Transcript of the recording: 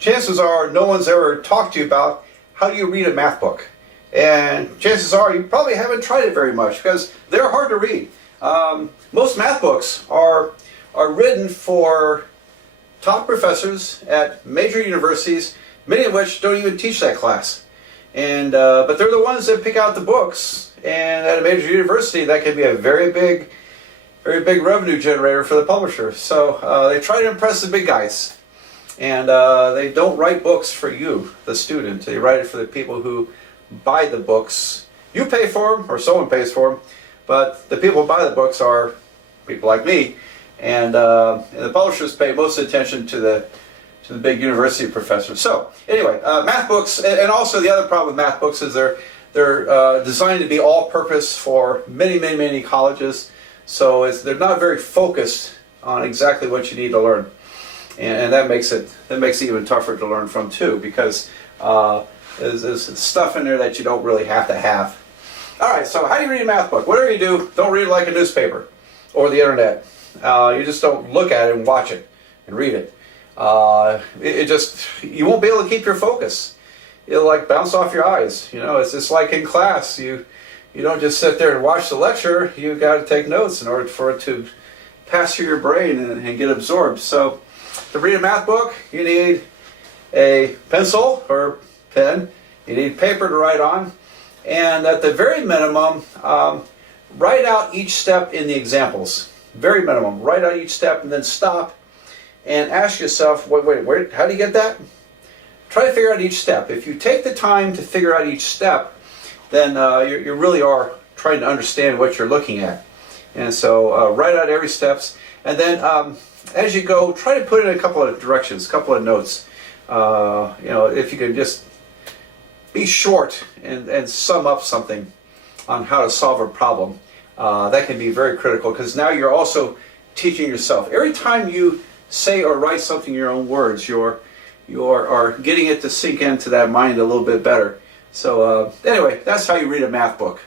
chances are no one's ever talked to you about how do you read a math book. And chances are you probably haven't tried it very much because they're hard to read. Most math books are written for top professors at major universities, many of which don't even teach that class. And but they're the ones that pick out the books, and at a major university that can be a very big revenue generator for the publisher. So they try to impress the big guys, and they don't write books for you, the student. They write it for the people who buy the books. You pay for them, or someone pays for them, but the people who buy the books are people like me, and the publishers pay most attention to the big university professors. So anyway, math books, and also the other problem with math books is they're designed to be all-purpose for many colleges. So they're not very focused on exactly what you need to learn, and that makes it even tougher to learn from too, because there's stuff in there that you don't really have to have. All right, so how do you read a math book? Whatever you do, don't read it like a newspaper or the internet. You just don't look at it and watch it and read it. You won't be able to keep your focus. It'll like bounce off your eyes. You know, it's just like in class. You don't just sit there and watch the lecture. You've got to take notes in order for it to pass through your brain and get absorbed. So to read a math book, you need a pencil or pen. You need paper to write on. And at the very minimum, write out each step in the examples. Very minimum. Write out each step and then stop and ask yourself, wait, how do you get that? Try to figure out each step. If you take the time to figure out each step, then you really are trying to understand what you're looking at. And so write out every steps, and then as you go, try to put in a couple of directions, a couple of notes. If you could just be short and sum up something on how to solve a problem, that can be very critical, because now you're also teaching yourself. Every time you say or write something in your own words, you are getting it to sink into that mind a little bit better. So anyway, that's how you read a math book.